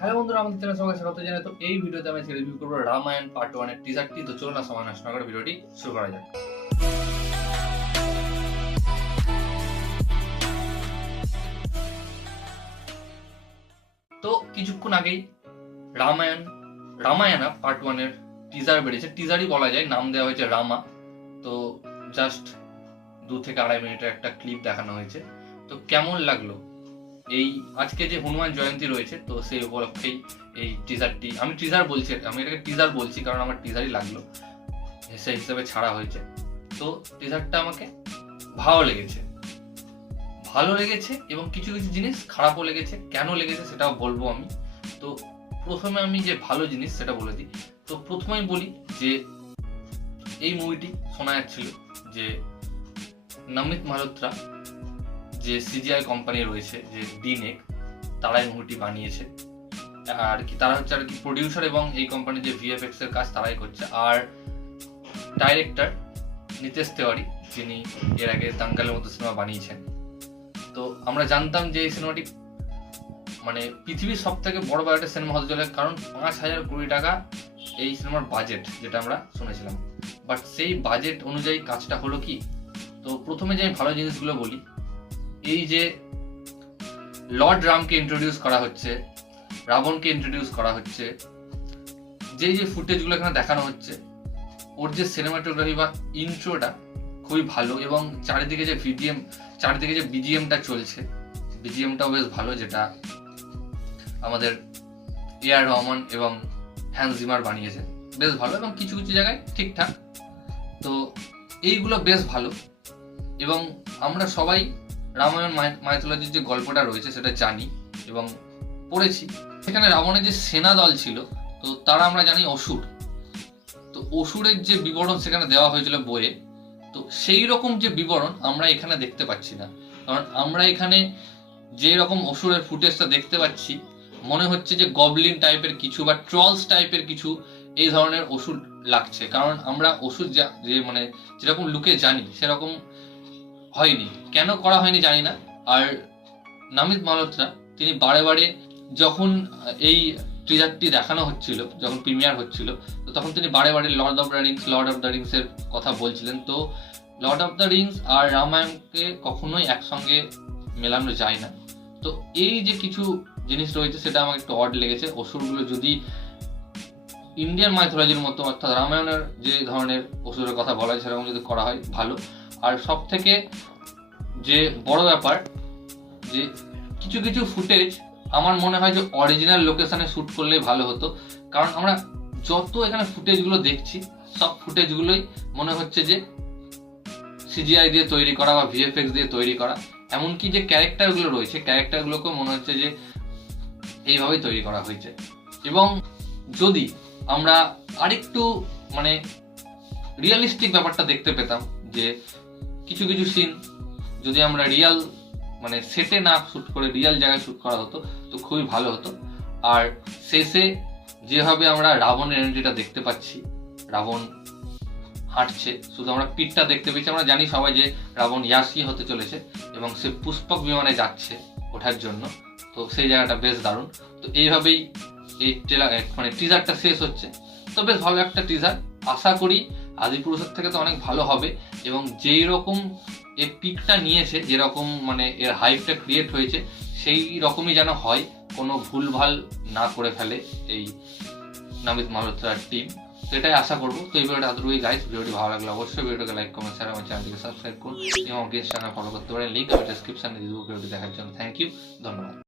Hello বন্ধুরা, আমাদের channel সবাইকে স্বাগত জানাই। তো এই ভিডিওতে আমি রিভিউ করবো রামায়ণ পার্ট 1 এর টিজারটি। তো চলুন না সময় নষ্ট না করে ভিডিওটি শুরু করা যাক। তো কিছুক্ষণ আগেই রামায়ণা পার্ট 1 এর টিজার বেরিয়েছে। টিজারই বলা যায়, নাম দেওয়া হয়েছে রামা। তো জাস্ট 2 থেকে 2.5 মিনিটের একটা ক্লিপ দেখানো হয়েছে। তো কেমন লাগলো? এই আজকে যে হনুমান জয়ন্তী রয়েছে, তো সেই উপলক্ষেই এই টিজারটি, আমি এটাকে টিজার বলছি কারণ আমার টিজারই লাগলো, সেই হিসাবে ছাড়া হয়েছে। তো টিজারটা আমাকে ভালো লেগেছে এবং কিছু কিছু জিনিস খারাপও লেগেছে। কেন লেগেছে সেটাও বলবো আমি। তো প্রথমে আমি যে ভালো জিনিস সেটা বলে দিই। তো প্রথমেই বলি যে এই মুভিটি শোনা যাচ্ছিল যে নমিত মালহোত্রা যে সিজিআই কোম্পানি রয়েছে, যে ডিনেক, তারাই মুভিটি বানিয়েছে আর কি। তারা হচ্ছে আর কি প্রডিউসার এবং এই কোম্পানির যে ভিএফএক্স এর কাজ তারাই করছে। আর ডাইরেক্টর নিতেশ তেওয়ারি, যিনি এর আগে দাঙ্গালের মতো সিনেমা বানিয়েছেন। তো আমরা জানতাম যে এই সিনেমাটি মানে পৃথিবীর সব থেকে বড় বাজেটের সিনেমা হতে চলে, কারণ 5,000 কোটি টাকা এই সিনেমার বাজেট, যেটা আমরা শুনেছিলাম। বাট সেই বাজেট অনুযায়ী কাজটা হলো কি? তো প্রথমে যে ভালো জিনিসগুলো বলি, এই যে লর্ড রামকে ইন্ট্রোডিউস করা হচ্ছে, রাবণকে ইন্ট্রোডিউস করা হচ্ছে, যে ফুটেজগুলো এখানে দেখানো হচ্ছে, ওর যে সিনেমাটোগ্রাফি বা ইন্ট্রোটা খুবই ভালো। এবং চারিদিকে যে বিজিএমটা চলছে, বিজিএমটাও বেশ ভালো, যেটা আমাদের এআর রহমান এবং হ্যান্স জিমার বানিয়েছে, বেশ ভালো। এবং কিছু কিছু জায়গায় ঠিকঠাক। তো এইগুলো বেশ ভালো। এবং আমরা সবাই রামায়ণ মাইথোলজির যে গল্পটা রয়েছে সেটা জানি এবং পড়েছি। সেখানে রাবণের যে সেনা দল ছিল, তো তারা আমরা জানি অসুর। তো অসুরের যে বিবরণ সেখানে দেওয়া হয়েছিল বইয়ে, তো সেই রকম যে বিবরণ আমরা এখানে দেখতে পাচ্ছি না। কারণ আমরা এখানে যে রকম অসুরের ফুটেজটা দেখতে পাচ্ছি, মনে হচ্ছে যে গবলিন টাইপের কিছু বা ট্রলস টাইপের কিছু এই ধরনের অসুর লাগছে। কারণ আমরা অসুর মানে যেরকম লুকে জানি সেরকম হয়নি। কেন করা হয়নি জানি না। আর নমিত মালহোত্রা তিনি বারে বারে যখন এই টিজারটি দেখানো হচ্ছিল, যখন প্রিমিয়ার হচ্ছিল, তো তখন তিনি বারে বারে লর্ড অফ দ্য রিংস এর কথা বলছিলেন। তো লর্ড অফ দ্য রিংস আর রামায়ণকে কখনোই একসঙ্গে মেলানো যায় না। তো এই যে কিছু জিনিস রয়েছে সেটা আমার একটু অড লেগেছে। অসুরগুলো যদি ইন্ডিয়ান মাইথোলজির মতো, অর্থাৎ রামায়ণের যে ধরনের অসুরের কথা বলা হয় সেরকম যদি করা হয় ভালো। আর সব থেকে যে বড় ব্যাপার, যে কিছু কিছু ফুটেজ আমার মনে হয় যে অরিজিনাল লোকেশনে শ্যুট করলেই ভালো হতো। কারণ আমরা যত এখানে ফুটেজগুলো দেখছি, সব ফুটেজগুলোই মনে হচ্ছে যে সিজিআই দিয়ে তৈরি করা বা ভিএফএক্স দিয়ে তৈরি করা। এমনকি যে ক্যারেক্টারগুলো রয়েছে, ক্যারেক্টারগুলোকেও মনে হচ্ছে যে এইভাবেই তৈরি করা হয়েছে। এবং যদি আমরা আরেকটু মানে রিয়েলিস্টিক ব্যাপারটা দেখতে পেতাম, যে কিছু কিছু সিন যদি আমরা রিয়াল মানে সেটে না শ্যুট করে রিয়াল জায়গায় শ্যুট করা হতো, তো খুবই ভালো হতো। আর শেষে যেভাবে আমরা রাবণের এনার্জিটা দেখতে পাচ্ছি, রাবণ হাঁটছে, শুধু আমরা পিঠটা দেখতে পেয়েছি। আমরা জানি সবাই যে রাবণ ইয়াসি হতে চলেছে এবং সে পুষ্পক বিমানে যাচ্ছে ওঠার জন্য। তো সেই জায়গাটা বেশ দারুণ। তো এইভাবেই এই মানে টিজারটা শেষ হচ্ছে। তো বেশ ভালো একটা টিজার। আশা করি আদিপুরুষের থেকে তো অনেক ভালো হবে। এবং যেই রকম এই পিকটা নিয়েছে, যেরকম মানে এর হাইপটা ক্রিয়েট হয়েছে, সেই রকমই যেন হয়, কোনো ভুলভাল না করে ফেলে এই নমিত মালহোত্রার টিম। তো এটাই আশা করবো। তো এই ভিডিওটা এতটুকুই গাইস। ভিডিওটি ভালো লাগলে অবশ্যই ভিডিওকে লাইক, কমেন্ট, শেয়ার, আমার চ্যানেলটিকে সাবস্ক্রাইব করুন এবং আমাকে ইনস্টাগ্রামে ফলো করতে পারেন। লিঙ্ক আমি ডেসক্রিপশনে দিয়ে দেবো ভিডিওটি দেখার জন্য। থ্যাংক ইউ, ধন্যবাদ।